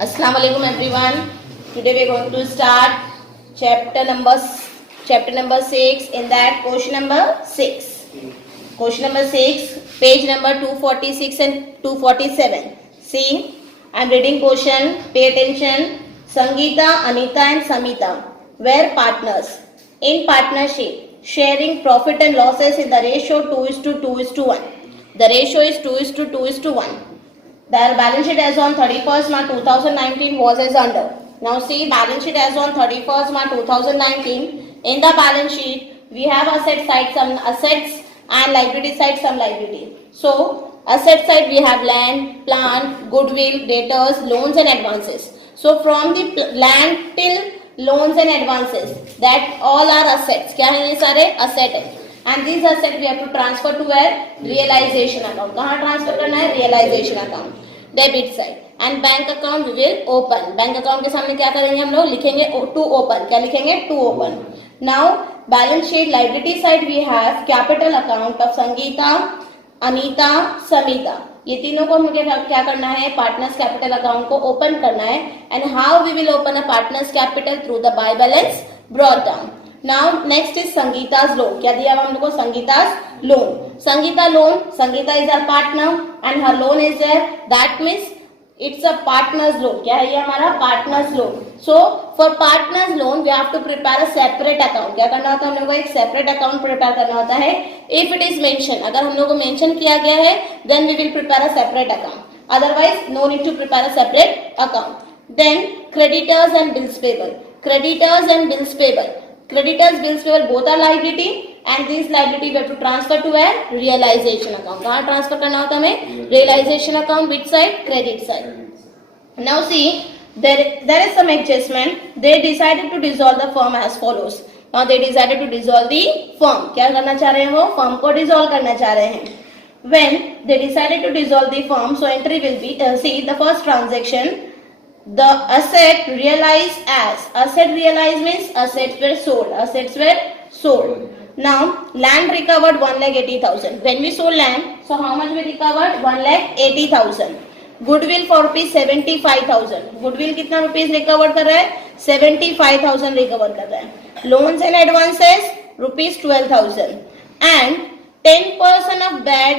Assalamu alaikum everyone. Today we are going to start chapter number 6. In that question number 6. Question number 6, page number 246 and 247. See, I am reading question. Pay attention. Sangeeta, Anita and Samita were partners in partnership, sharing profit and losses in the ratio 2:2:1. The ratio is 2:2:1. Their balance sheet as on 31st March 2019 was as under. Now see, balance sheet as on 31st March 2019. In the balance sheet, we have asset side some assets and liability side some liability. So, asset side we have land, plant, goodwill, debtors, loans and advances. So, from the land till loans and advances, that all are assets. क्या है ये सारे asset है. And these assets we have to transfer to where? Realization account. कहाँ transfer करना है? Realization account. Debit side. And bank account we will open. Bank account के सामने क्या करेंगे हम लोग? लिखेंगे to open. क्या लिखेंगे? To open. Now balance sheet liability side we have capital account of Sangeeta, Anita, Samita. ये तीनों को हमें क्या करना है? पार्टनर्स कैपिटल अकाउंट को ओपन करना है. And how we will open a partners capital? Through the by balance brought down. Now next is Sangeeta's loan. क्या दिया हुआ हम लोग को? Sangeeta's loan. Sangeeta loan. Sangeeta is our partner and her loan is there. That means it's a partner's loan. क्या है ये हमारा? Partner's loan. So for partner's loan we have to prepare a separate account. क्या करना होता है हम लोग को? एक separate account prepare करना होता है. If it is mentioned, अगर हम लोग को mention किया गया है, then we will prepare a separate account. Otherwise, no need to prepare a separate account. Then creditors and bills payable. Creditors and bills payable. Creditors, bills payable both are liability and this liability we have to transfer to a realization account. कहाँ transfer करना होता है हमें? Realization account. Which side? Credit side. Now see, there is some adjustment. They decided to dissolve the firm as follows. Now they decided to dissolve the firm. क्या करना चाह रहे हैं वो? Firm को dissolve करना चाह रहे हैं. When they decided to dissolve the firm, so entry will be see the first transaction. The asset realized as means assets were sold. Now land recovered 1,80,000. When we sold land, so how much we recovered? 1,80,000. Goodwill for ₹75,000. Goodwill कितना rupees recover कर रहा है? 75,000 recover कर रहा है. Loans and advances ₹12,000 and 10% of bad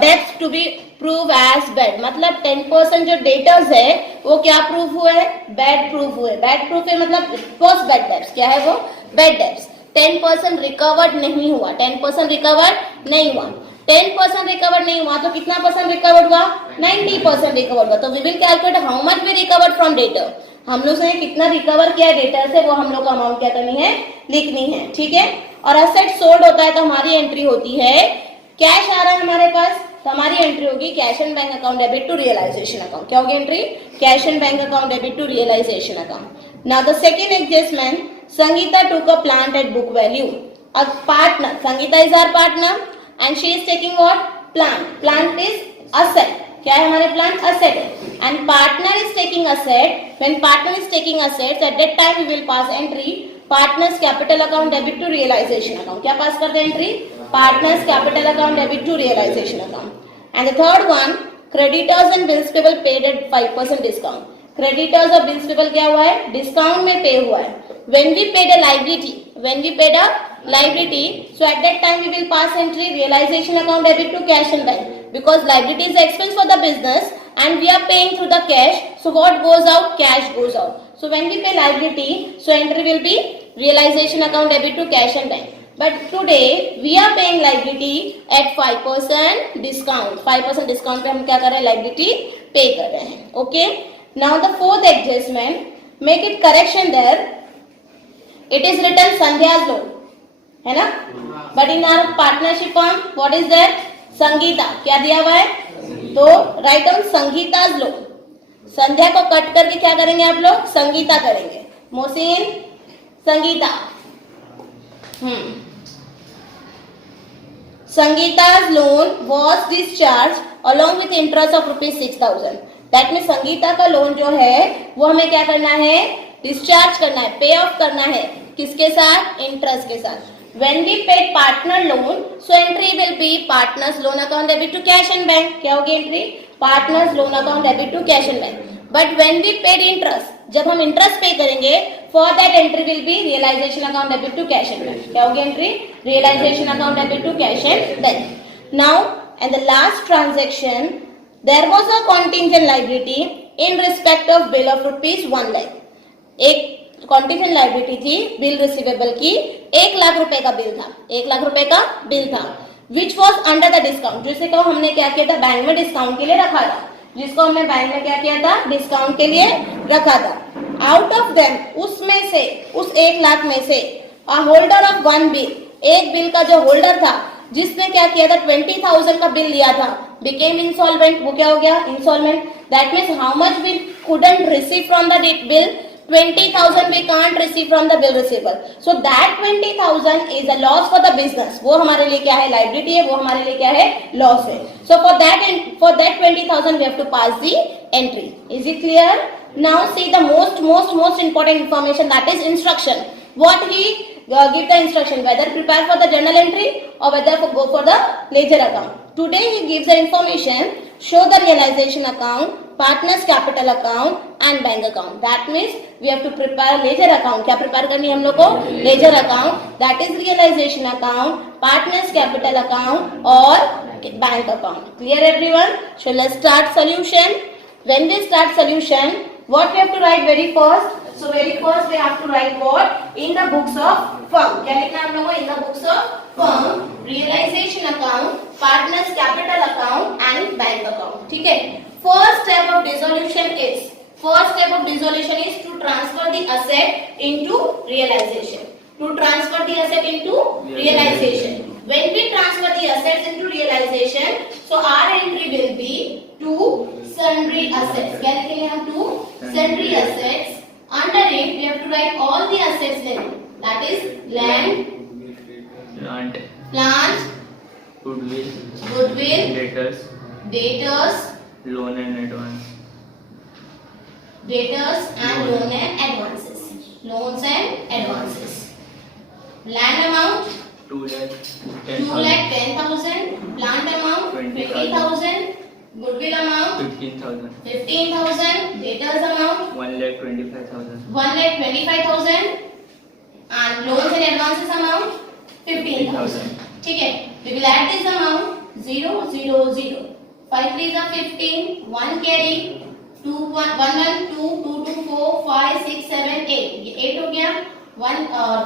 debts to be prove as bad. मतलब 10% जो debtors है वो क्या प्रूफ हुए? बैड प्रूफ हुए. बैड प्रूफ है मतलब फर्स्ट बैड डेब्ट्स. क्या है वो? Bad debts. 10% रिकवर्ड नहीं हुआ. 10% रिकवर्ड नहीं हुआ. 10% रिकवर्ड नहीं हुआ तो कितना परसेंट रिकवर्ड हुआ? 90% रिकवर्ड हुआ. तो we will calculate how much we recovered from debtor. हम लोग से कितना रिकवर किया डेटर से वो हम लोग को अमाउंट क्या करनी है? लिखनी है. ठीक है. और असेट सोल्ड होता है तो हमारी एंट्री होती है कैश आ रहा है हमारे पास तो हमारी एंट्री होगी cash and bank account debit to realisation account. क्या होगी entry? Cash and bank account debit to realisation account. Now the second adjustment, Sangeeta took a plant at book value. A partner, Sangeeta is our partner and she is taking what? Plant. Plant is asset. क्या है हमारे? Plant asset है. And partner is taking asset. When partner is taking assets, at that time we will pass entry partners capital account debit to realization account. क्या पास करते हैं entry? Partners capital account debit to realization account. And the third one, creditors and bills payable paid at 5% discount. Creditors और bills payable क्या हुआ है? Discount में pay हुआ है. When we paid a liability, so at that time we will pass entry realization account debit to cash and bank. Because liability is expense for the business and we are paying through the cash. So what goes out? Cash goes out. So when we pay liability, so entry will be realization account debit to cash and bank. But today we are paying liability at 5% discount. 5% discount पे हम क्या कर रहे हैं? liability pay कर रहे हैं. Okay. Now the fourth adjustment, make it correction there. It is written Sandhya's loan, है ना? But in our partnership firm, what is that? Sangeeta. क्या दिया हुआ है? तो write down संगीता's loan. संध्या को कट करके क्या करेंगे आप लोग? संगीता करेंगे. Mohsin, Sangeeta. Sangeeta's loan was discharged along with interest of ₹6,000. That means Sangeeta का लोन जो है वो हमें क्या करना है? डिस्चार्ज करना है, पे ऑफ करना है. किसके साथ? इंटरेस्ट के साथ. When we paid partner loan, so entry will be partners loan account debit to cash and bank. क्या होगी entry? Partners loan account debit to cash and bank. But when we paid interest, जब हम interest pay करेंगे, for that entry will be realisation account debit to cash and bank. क्या होगी entry? Realisation account debit to cash and bank. Now and the last transaction, there was a contingent liability in respect of bill of ₹1 lakh. एक contingent liability थी bill receivable की, 1 लाख रुपए का bill था, 1 लाख रुपए का बिल था, which was under the discount, जिसे को हमने क्या किया था, बैंक में डिस्काउंट के लिए रखा था, जिसको हमने बैंक में क्या किया था, डिस्काउंट के लिए रखा था. आउट ऑफ देम, उसमें से, उस 1 लाख में से, अ होल्डर ऑफ वन बिल, एक बिल का जो होल्डर था, जिसने क्या किया था, 20,000 का बिल लिया था, बिकेम इंसॉल्वेंट. वो क्या हो गया? Insolvent. That means how much we couldn't receive from the bill, 20,000 we can't receive from the bill receivable. So that 20,000 is a loss for the business. वो हमारे लिए क्या है? Liability है. वो हमारे लिए क्या है? Loss है. So for that 20,000 we have to pass the entry. Is it clear? Now see the most important information, that is instruction. What he give the instruction, whether prepare for the journal entry or whether go for the ledger account. Today he gives the information, show the realization account, partners capital account and bank account. That means we have to prepare ledger account. क्या prepare करनी है हम लोग को? ledger account, that is realization account, partners capital account और bank account. Clear everyone? So let's start solution. When we start solution, what we have to write very first? So very first we have to write what? In the books of firm. क्या लिखना है हम लोग को? In the books of firm, realization account, partners capital account and bank account. ठीक है? First step of dissolution is to transfer the asset into realization. To transfer the asset into realization. When we transfer the assets into realization, so our entry will be to sundry assets. क्या लिखेंगे हम? To sundry assets. Under it, we have to write all the assets name. That is land, plant, goodwill, debtors, loan and advance. Debtors and loan and advances. Loans and advances. Land amount 2,10,000. Plant amount 20,000. Goodwill amount 15,000. Debtors amount 1,25,000. 1,25,000. And loans and advances amount 15,000. ठीक है? We will add this amount 0, 0, 0. 5 3s are 15. 1 carry. 2 1 1 2 2 2 4 5 6 7 8. ये 8 हो गया.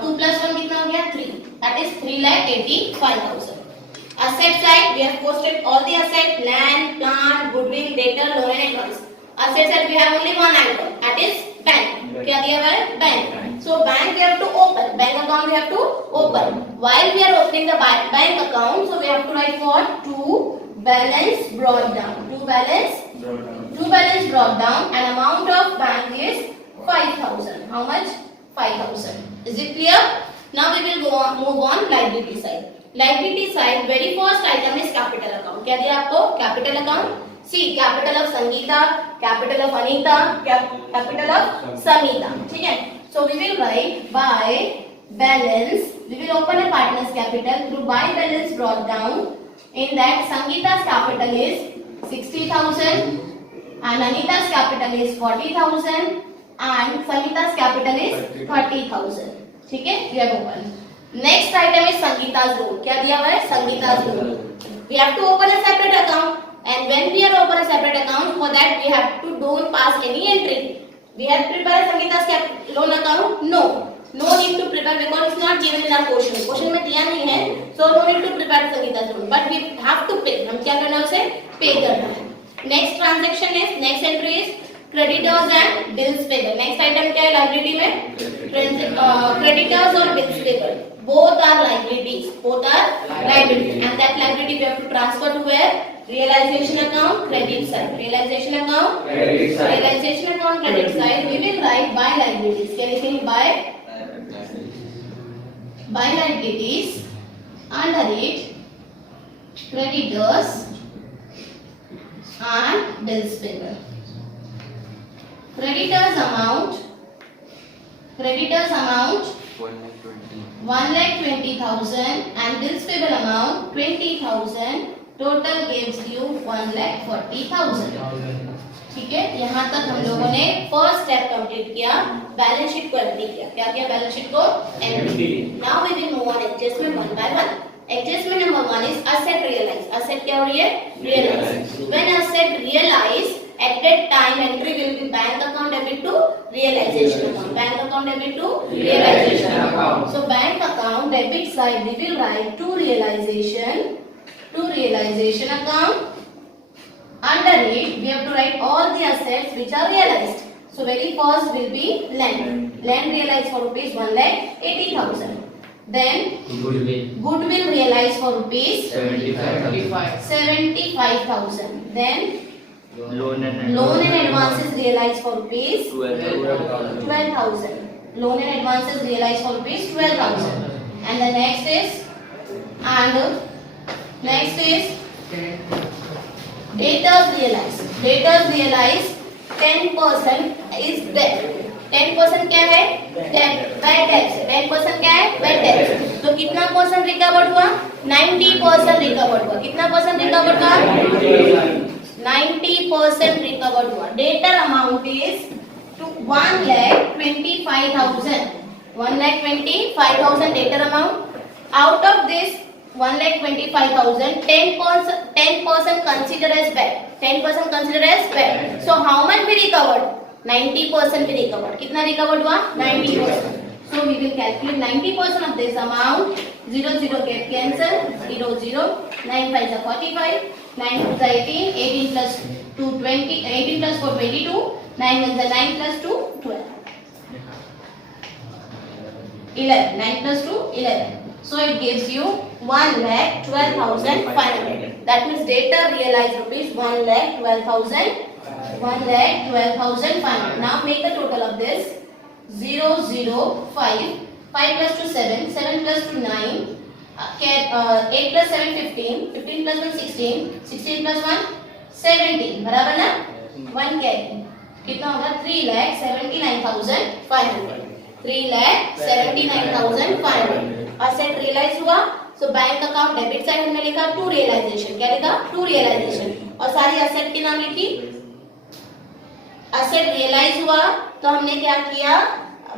2 plus 1 कितना हो गया? 3. That is 3,85,000. Asset side, we have posted all the assets: land, plant, goodwill, debtor, loan and advance. Asset side we have only one item, that is bank. क्या दिया हुआ है? Bank. So bank we have to open. Bank account we have to open. While we are opening the bank account, so we have to write what? To balance brought down. To balance brought down. And amount of bank is 5,000. How much? 5,000. Is it clear? Now we will move on liability side. Liability side, very first item is capital account. क्या दिया आपको? Capital account. See, capital of Sangeeta, capital of Anita, capital of Samita. ठीक है? So we will write by balance. We will open a partner's capital through by balance brought down. In that, Sangeeta's capital is 60,000 and Anita's capital is 40,000 and Samita's capital is 30,000. ठीक है? We have opened. Next item is Sangeeta's loan. क्या दिया हुआ है? Sangeeta's loan. We have to open a separate account, and when we are open a separate account, for that we have to don't pass any entry. We have to prepare Sangeeta's loan account? No need to prepare because it's not given in our question. Question में दिया नहीं है, so no need to prepare Sangeeta's loan. But we have to pay. हम क्या करना है उसे? Pay करना है. Next transaction is, next entry is creditors and bills payable. Next item क्या है liability में? Creditors और bills payable. Both are liabilities. And that liability we have to transfer to where? Realization account, credit side. Realization account, credit side. Realization account, credit side. We will write by liabilities. Can you think by liabilities? Under it, creditors and bills payable. Creditors amount 1,20,000 and bills payable amount 20,000. Total gives you 1,40,000. ठीक है, यहाँ तक हम लोगों ने first step complete किया, balance sheet को empty किया। क्या किया? बैलेंस शीट को empty. Now we will move on adjustment one by one. Adjustment number 1 is asset realise. Asset क्या हो रही है? Realise. When asset realise at that time entry will be bank account debit to realization account. Bank account debit to realization account. So bank account debit side we will write to realization account. Under it we have to write all the assets which are realized. So very first will be land. Land realized for rupees 1,80,000. Then goodwill realized for rupees 75,000. Then loan and advances realized for rupees 12,000. Loan and advances realized for rupees 12,000. And the next is debtors realized. Debtors realized 10% is debt. 10% क्या है? Debt. Bad debts. 10% क्या है? Bad debts. तो कितना percent recovered हुआ? 90% recovered हुआ। कितना percent recovered हुआ? 90% recovered हुआ। Debtor amount is to 1,25,000. 1,25,000 debtor amount. Out of this 1,25,000, 10% considered as bad. 10% considered as bad. So how much we recovered? 90% we recovered. कितना recovered हुआ? 90%. So we will calculate 90% of this amount. 0 0 get cancel. 0 0. 9 5 are 45. 9 2 are 18. 18 plus 2 20. 18 plus 4 22. 9 1 are 9 plus 2 12. 11. 9 plus 2 11. So it gives you 1,12,500. That means debtor realized rupees 1,12,000. 1,12,500. Now make the total of this. 0 0 5. 5 plus 2 7. 7 plus 2 9. 8 plus 7 15. 15 plus 1 16. 16 plus 1 17. बराबर ना? 1 carry कितना होगा? 3,79,500. 3,79,500. Asset realise हुआ। So bank account debit side हमने लिखा to realisation. क्या लिखा? To realisation. और सारी असेट के नाम लिखी। असेट रियलाइज हुआ तो हमने क्या किया?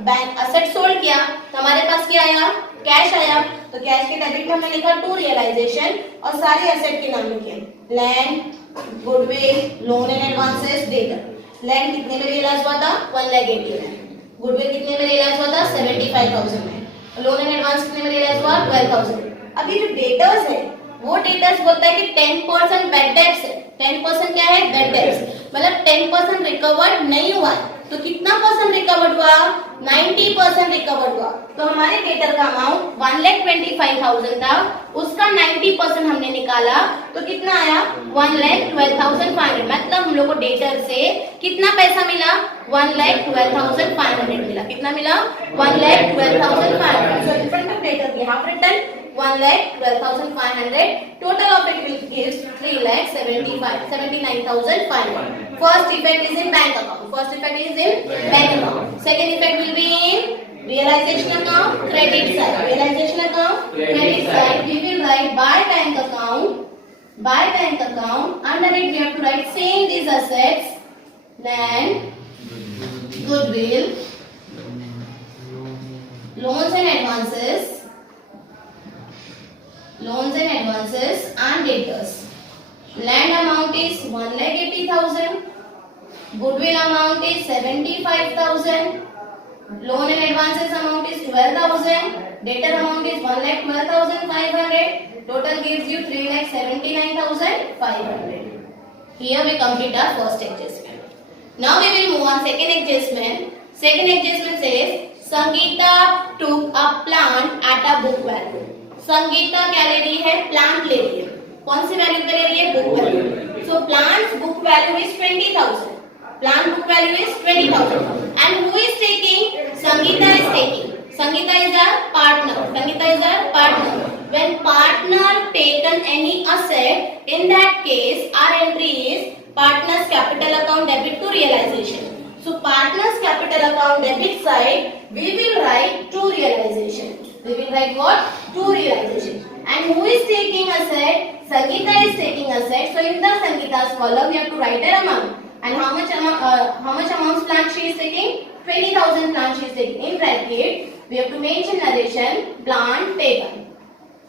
बैंक असेट सोल्ड किया तो हमारे पास क्या आया? कैश आया। तो कैश के डेबिट में हमने लिखा टू रियलाइजेशन और सारे असेट के नाम लिखे। Land, goodwill, loan and advances, debtor. Land कितने में रियलाइज हुआ था? 1,80,000 में। गुडविल कितने में रियलाइज हुआ था? 75,000 में। लोन एंड एडवांस कितने में रियलाइज हुआ? 12,000। अभी जो डेटर्स है वो डेटर्स बोलता है कि 10% बैड डेट्स है। 10% क्या है? Bad debts. मतलब 10% रिकवर्ड नहीं हुआ तो कितना परसेंट रिकवर्ड हुआ? 90% रिकवर्ड हुआ। तो हमारे डेटर का अमाउंट 1,25,000 था, उसका 90% हमने निकाला तो कितना आया? 1,12,500। मतलब हम लोग को डेटर से कितना पैसा मिला? 1,12,500 मिला। कितना मिला? 1,12,500। So in front of debtor we have written 1,12,500. Total of it will give 3,79,500. First effect is in bank account. First effect is in bank account. Second effect will be in realization account, credit side. Realization account, credit side. We will write by bank account. By bank account. Under it we have to write same these assets. Land, goodwill, loans and advances. Loans and advances and debtors. Land amount is 1,80,000. Goodwill amount is 75,000. Loan and advances amount is 12,000. Debtor amount is 1,12,500. Total gives you 3,79,500. Here we complete our first adjustment. Now we will move on second adjustment. Second adjustment says Sangeeta took a plant at a book value. Sangeeta क्या ले रही है? Plant ले रही है। कौन सी value पे ले रही है? Book value. So plant book value is 20,000। Plant book value is 20,000 and who is taking? Sangeeta is taking. Sangeeta is our partner. Sangeeta is our partner. When partner taken any asset, in that case our entry is partners capital account debit to realisation. So partners capital account debit side we will write to realization. We will write what? To realization. And who is taking asset? Sangeeta is taking asset. So in the Sangeeta's column we have to write an amount. And how much amount plant she is taking? 20,000 plant she is taking. In bracket, we have to mention narration, plant taken.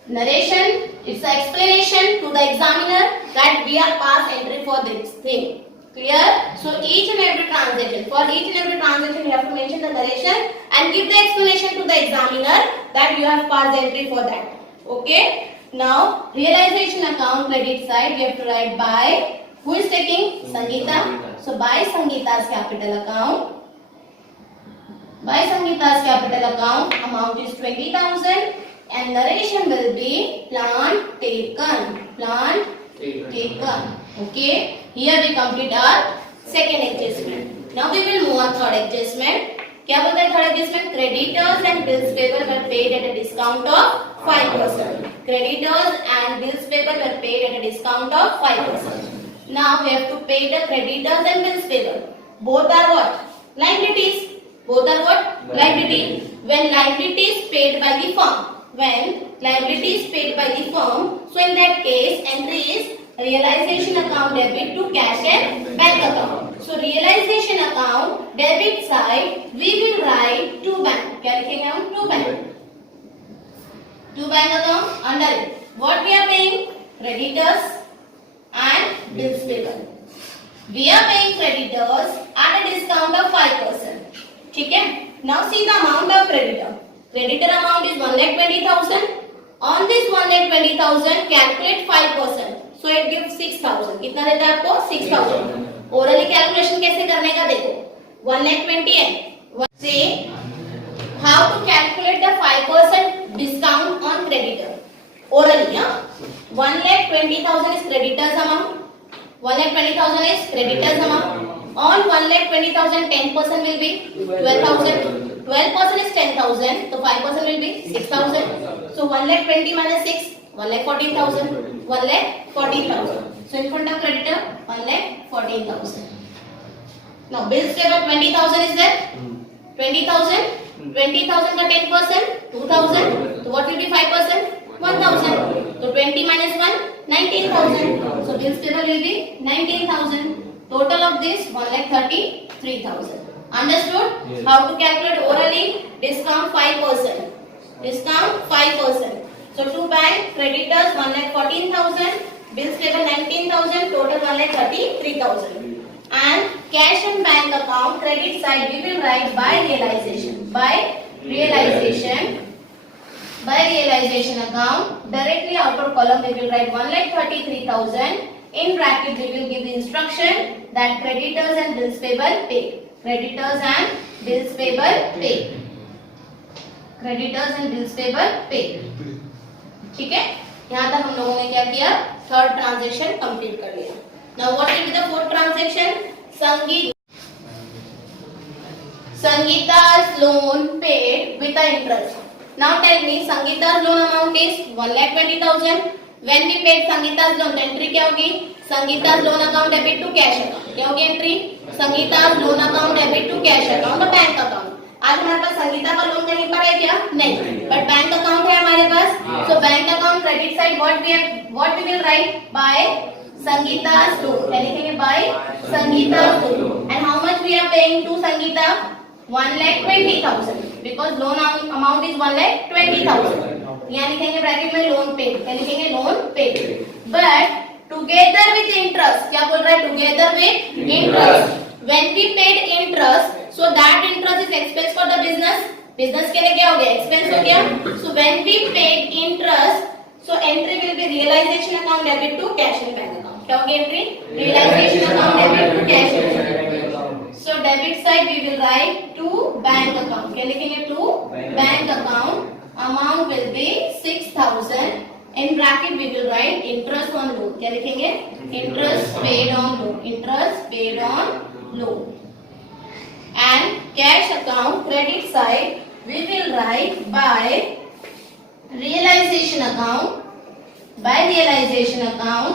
Narration, it's an explanation to the examiner that we are pass entry for this thing. Clear? So each and every transaction, for each and every transaction you have to mention the narration and give the explanation to the examiner that you have passed entry for that. Okay? Now, realization account credit side we have to write by, who is taking? Sangeeta. So by Sangeeta's capital account, by Sangeeta's capital account, amount is 20,000 and narration will be plant taken. Plant taken. Okay. Here we complete our second adjustment. Now we will move on third adjustment. क्या बोलता है third adjustment? Creditors and bills payable were paid at a discount of 5%. Creditors and bills payable were paid at a discount of 5%. Now we have to pay the creditors and bills payable. Both are what? Liabilities. Both are what? Liability. When liability is paid by the firm. When liability is paid by the firm, so in that case entry is realization account debit to cash and bank account. So realization account debit side we will write to bank. क्या लिखेंगे हम? To bank. To bank account under it. What we are paying? Creditors and bills payable. We are paying creditors at a discount of 5%. ठीक है? Now see the amount of creditor. Creditor amount is 1,20,000. On this 1,20,000 calculate 5%. So it gives 6,000. कितना देता है आपको? 6,000. Orally calculation कैसे करने का देखो. 1,20,000 है. Say how to calculate the 5% discount on creditor. Orally, yeah. 1,20,000 is creditors amount. 1,20,000 is creditors amount. On 1,20,000, 10% will be 12,000. 12% is 10,000. So 5% will be 6,000. So 1,20,000 minus 6, 1,14,000. 1,14,000. So in front of creditor, 1,14,000. Now bills payable 20,000 is there. 20,000. 20,000 का 10%, 2,000. So what will be 5%? 1,000. So 20 minus 1, 19,000. So bills payable will be 19,000. Total of this 1,33,000. Understood? Yes. How to calculate orally? Discount 5%. Discount 5%. So to bank creditors 1,14,000, bills payable 19,000, total 1,33,000. And cash and bank account credit side we will write by realization. By realization. By realization account directly outer column we will write 1,33,000. In bracket we will give the instruction that creditors and bills payable paid. Creditors and bills payable paid. Creditors and bills payable paid. ठीक है? यहाँ तक हम लोगों ने क्या किया? Third transaction complete कर लिया. Now what will be the fourth transaction? Sangeeta's loan paid with the interest. Now tell me Sangeeta's loan amount is 1,20,000. When we paid Sangeeta's loan, entry क्या होगी? Sangeeta's loan account debit to cash account. क्या होगी entry? Sangeeta's loan account debit to cash account और bank account. आज हमारे पास संगीता का loan कहीं पर है क्या? नहीं. बट बैंक अकाउंट है हमारे पास. So bank account credit side what we will write by Sangeeta's loan. क्या लिखेंगे? By Sangeeta's loan. And how much we are paying to Sangeeta? 1,20,000. Because loan amount is 1,20,000. यहाँ लिखेंगे ब्रैकेट में loan paid. क्या लिखेंगे? Loan paid. But together with interest. क्या बोल रहा है? Together with interest. When we paid interest, so that interest is expense for the business. Business के लिए क्या हो गया? Expense हो गया. So when we paid interest, so entry will be realization account debit to cash and bank account. क्या होगी entry? Realization account debit to cash and bank account. So debit side we will write to bank account. क्या लिखेंगे? To bank account. Amount will be 6,000. In bracket we will write interest on loan. क्या लिखेंगे? Interest paid on loan. Interest paid on loan. And cash account credit side we will write by realization account. By realization account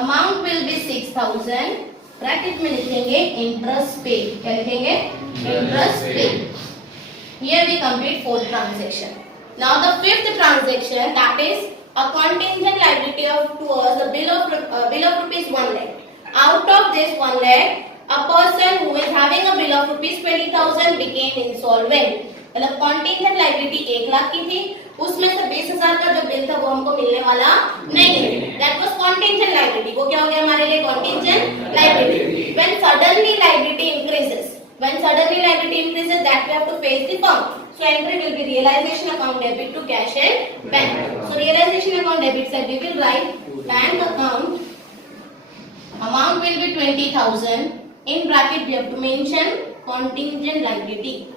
amount will be 6,000. Bracket में लिखेंगे interest paid. क्या लिखेंगे? Interest paid. Here we complete fourth transaction. Now the fifth transaction, that is a contingent liability of towards the bill of rupees 1 lakh. Out of this 1 lakh, a person who is having a bill of rupees 20,000 became insolvent. मतलब contingent liability 1 lakh की थी, उसमें से 20,000 का जो bill था वो हमको मिलने वाला नहीं है. That was contingent liability. वो क्या हो गया हमारे लिए contingent liability. When suddenly liability increases, that we have to face the firm. So entry will be realization account debit to cash and bank. So realization account debit side we will write bank account. Amount will be 20,000. In bracket we have to mention contingent liability.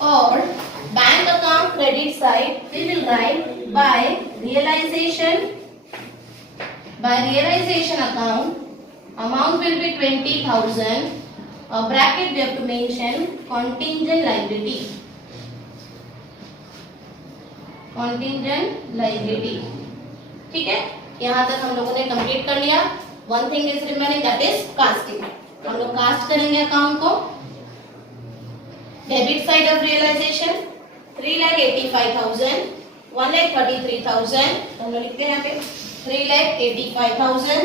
Or bank account credit side we will write by realization account. Amount will be 20,000. Bracket we have to mention contingent liability. ठीक है, यहाँ तक हम लोगों ने complete कर लिया. One thing is remaining, that is casting. हम लोग कास्ट करेंगे अकाउंट को. Debit side of realisation 3,85,000, 1,33,000. हम लोग लिखते हैं यहाँ पे 3,85,000.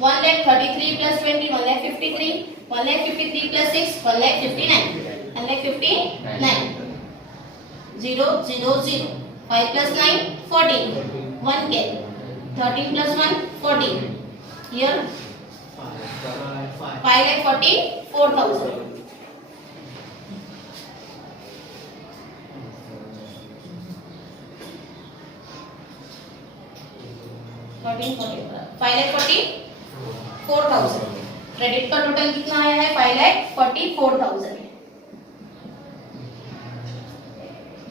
1,33 plus 20, 1,53. 1,53 plus 6, 1,59. 1,59. 0, 0, 0. 5 plus 9, 14. 1K. 13 plus 1, 14. Here 5,44,000. Credit का टोटल कितना आया है 5,44,000.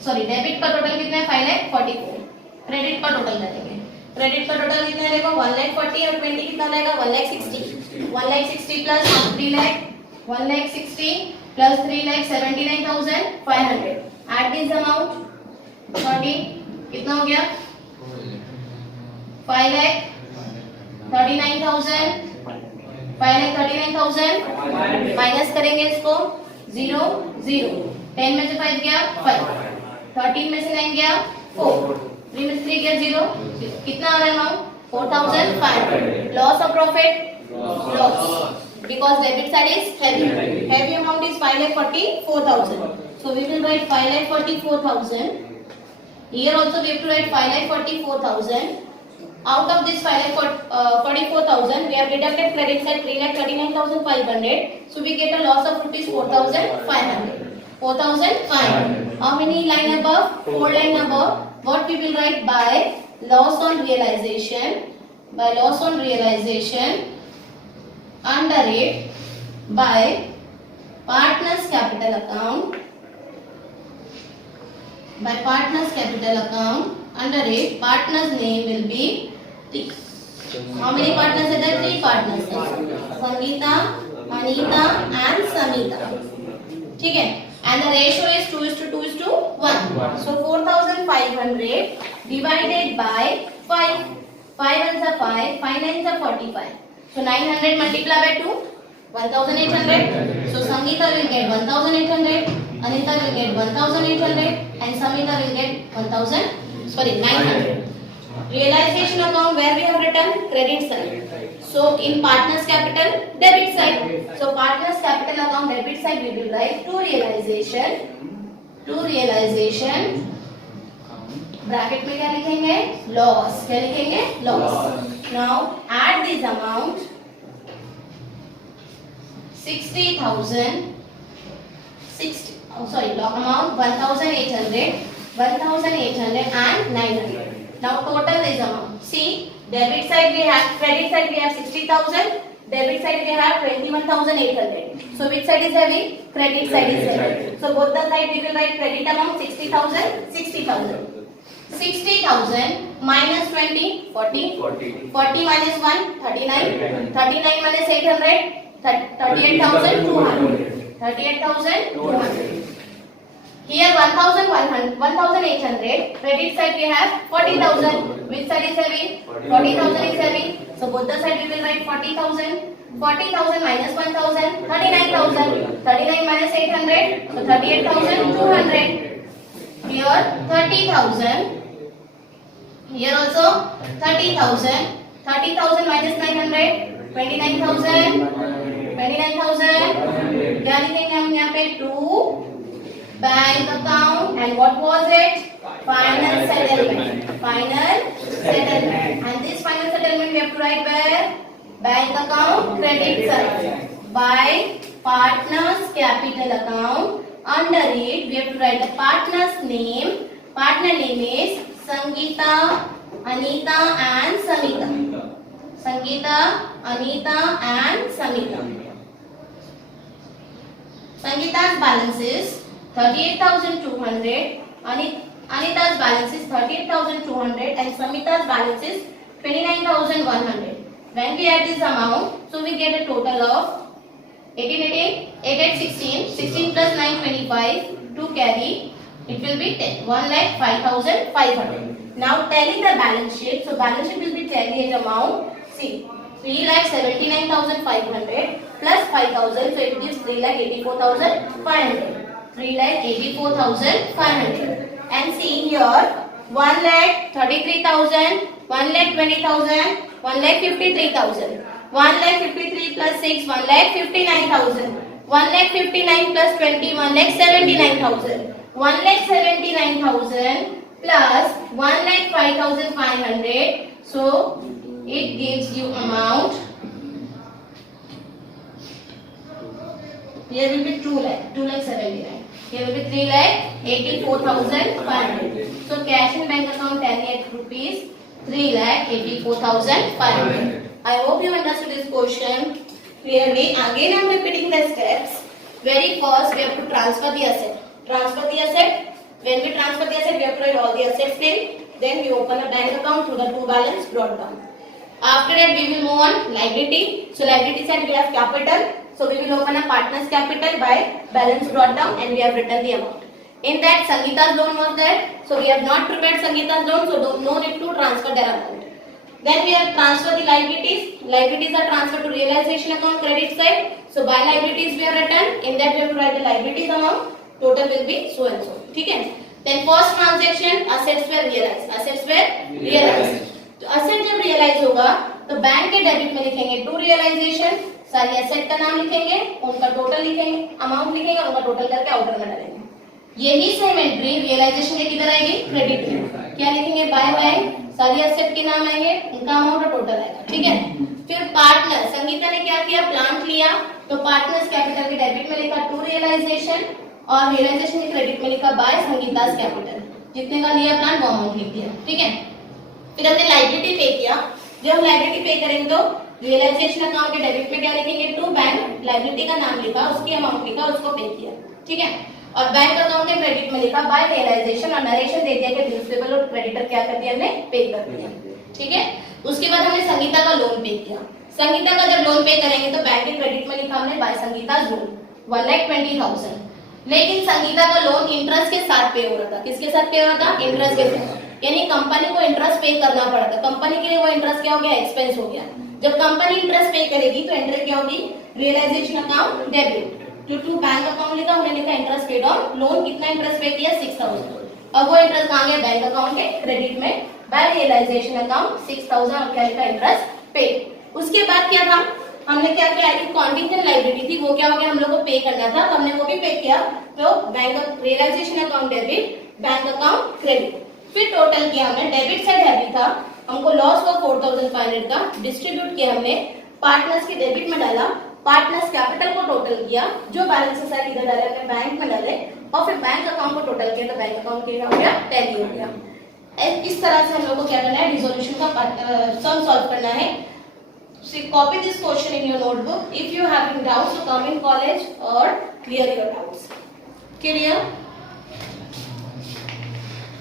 सॉरी, डेबिट का टोटल कितना है 5,44,000. क्रेडिट का टोटल करेंगे. क्रेडिट का टोटल कितना रहेगा 1,40,000 और 20 कितना रहेगा 1,60,000. 1,60,000 plus 3 lakh 1,60,000 plus 3,79,500. Add this amount 40 कितना हो गया 5,39,000. 5,39,000 माइनस करेंगे इसको 0, 0. 10 में से 5 गया 5. 13 में से 9 गया 4. 3 में से 3 गया 0. कितना आ रहा है अमाउंट 4,500. लॉस और profit loss, because debit side is heavy amount is 5,44,000. So we will write 5,44,000. Here also we have to write 5,44,000. Out of this 5,44,000 we have deducted credit side 3,39,500. So we get a loss of rupees 4,500. 4,500. How many line above? 4 line above. What we will write by loss on realization? By loss on realization under it by partners capital account. By partners capital account under it partners name will be 3. How many partners are there? 3 partners. Sangeeta, Anita and Samita. ठीक है. And the ratio is 2:1. So 4,500 divided by 5. 5 ones are 5. 5 nines are 45. So 900 multiplied by 2, 1,800. So Sangeeta will get 1,800. Anita will get 1,800 and Samita will get 900. Realization account where we have written credit side. So in partners capital debit side. So partners capital account debit side we will write to realization. Bracket में क्या लिखेंगे loss. क्या लिखेंगे loss. Now add this amount 60,000. Log amount 1,800 and 900. Now total is amount. See, debit side we have, credit side we have 60,000, debit side we have 21,800. So which side is heavy? Credit side is heavy. So both the side we will write credit amount 60,000. 60,000 minus 20, 40. 40 minus 1, 39. 39 minus 800, 38,200. 38,200. Here 1,800. Credit side we have 40,000. Which side is heavy? 40,000 is heavy. So both the side we will write 40,000. 40,000 minus 1,000, 39,000. 39 minus 800, so 38,200. Here 30,000. Here also 30,000. 30,000 minus 900, 29,000. 29,000. क्या लिखेंगे हम यहाँ पे? To bank account. And what was it? Final settlement. Final settlement. And this final settlement we have to write where? Bank account credit side by partners capital account. Under it we have to write the partner's name. Partner name is Sangeeta, Anita and Samita. Sangeeta, Anita and Samita. Sangeeta's balance is 38,200. Anita's balance is 38,200 and Samita's balance is 29,100. When we add this amount, so we get a total of 16 plus 9, 25. To carry, it will be 10. 1,05,500. Now tally the balance sheet. So balance sheet will be tally as amount. See, 3,79,500 plus 5,000. So it gives 3,84,500. 3,84,500. And see here, 1,33,000, 1,20,000, 1,53,000. 1,53,000 plus 6, 1,59,000. 1,59,000 plus 20, 1,79,000. 1,79,000 plus 1,05,500. So it gives you amount. Here will be 2,79,000. Here will be 3,84,500. So cash in bank account tally at rupees 3,84,500. I hope you understood this question clearly. Again, I am repeating the steps. Very first, we have to transfer the asset. Transfer the asset. When we transfer the asset, we have to write all the assets name. Then we open a bank account through the to balance brought down. After that, we will move on liability. So liability side we have capital. So we will open a partner's capital by balance brought down, and we have written the amount. In that, Sangeeta's loan was there. So we have not prepared Sangeeta's loan. So no need to transfer their amount. Then we have transfer the liabilities. Liabilities are transferred to realization account credit side. So by liabilities we have written. In that we have to write the liabilities amount. Total will be so and so. ठीक है? Then first transaction assets were realized. Assets were realized. तो asset जब realize होगा तो bank के debit में लिखेंगे to realisation. सारी एसेट का नाम लिखेंगे, उनका टोटल लिखेंगे, अमाउंट लिखेंगे, उनका टोटल करके आउटर में डालेंगे. यही सेम एंट्री रियलाइजेशन के किधर आएगी? क्रेडिट में. क्या लिखेंगे? By bank. सारी एसेट के नाम आएंगे, उनका अमाउंट और टोटल आएगा. ठीक है? फिर पार्टनर, संगीता ने क्या किया? प्लांट लिया, तो पार्टनर्स कैपिटल के डेबिट में लिखा टू रियलाइजेशन और रियलाइजेशन के क्रेडिट में लिखा बाय संगीता's कैपिटल. जितने का लिया प्लांट वो अमाउंट लिख दिया. ठीक है? फिर हमने लायबिलिटी पे किया. जब हम लायबिलिटी पे करेंगे तो रियलाइजेशन अकाउंट के डेबिट में क्या लिखेंगे? To bank. लायबिलिटी का नाम लिखा, उसकी अमाउंट लिखा, उसको पे किया. ठीक है? और बैंक अकाउंट के क्रेडिट में लिखा बाय रियलाइजेशन और नरेशन दे दिया कि प्रिंसिपल और क्रेडिटर क्या कर दिया? हमने पे कर दिया. ठीक है? उसके बाद हमने संगीता का लोन पे किया. संगीता का जब लोन पे करेंगे तो बैंक के क्रेडिट में लिखा हमने बाय संगीता's लोन 1,20,000. लेकिन संगीता का लोन इंटरेस्ट के साथ पे हो रहा था. किसके साथ पे हो रहा था? इंटरेस्ट के साथ. यानी कंपनी को इंटरेस्ट पे करना पड़ा था. कंपनी के लिए वो इंटरेस्ट क्या हो गया? एक्सपेंस हो गया. जब कंपनी इंटरेस्ट पे करेगी तो एंट्री क्या होगी? Realisation account debit. To bank account लिखा, हमने लिखा इंटरेस्ट पेड ऑन लोन. कितना इंटरेस्ट पे किया? 6,000. अब वो इंटरेस्ट कहाँ गया? बैंक अकाउंट के क्रेडिट में बाय रियलाइजेशन अकाउंट 6,000 और क्या लिखा? Interest paid. उसके बाद क्या था? हमने क्या किया? कॉन्टिजेंट लायबिलिटी थी, वो क्या हो गया? हम लोग को पे करना था, तो हमने वो भी पे किया. तो bank realisation account debit, bank account credit. फिर टोटल किया हमने. डेबिट साइड हैवी था, हमको लॉस हुआ 4,500 का. डिस्ट्रीब्यूट किया हमने, पार्टनर्स के डेबिट में डाला, पार्टनर्स कैपिटल को टोटल किया, जो बैलेंसेस है इधर डाले हमने बैंक में डाले, और फिर बैंक अकाउंट को टोटल किया. तो बैंक अकाउंट क्या हो गया? टैली हो गया. इस तरह से हम लोग को क्या करना है? रिजोल्यूशन का सम सॉल्व करना है. So copy this question in your notebook. If you have any doubts, so come in college or clear your doubts. Clear?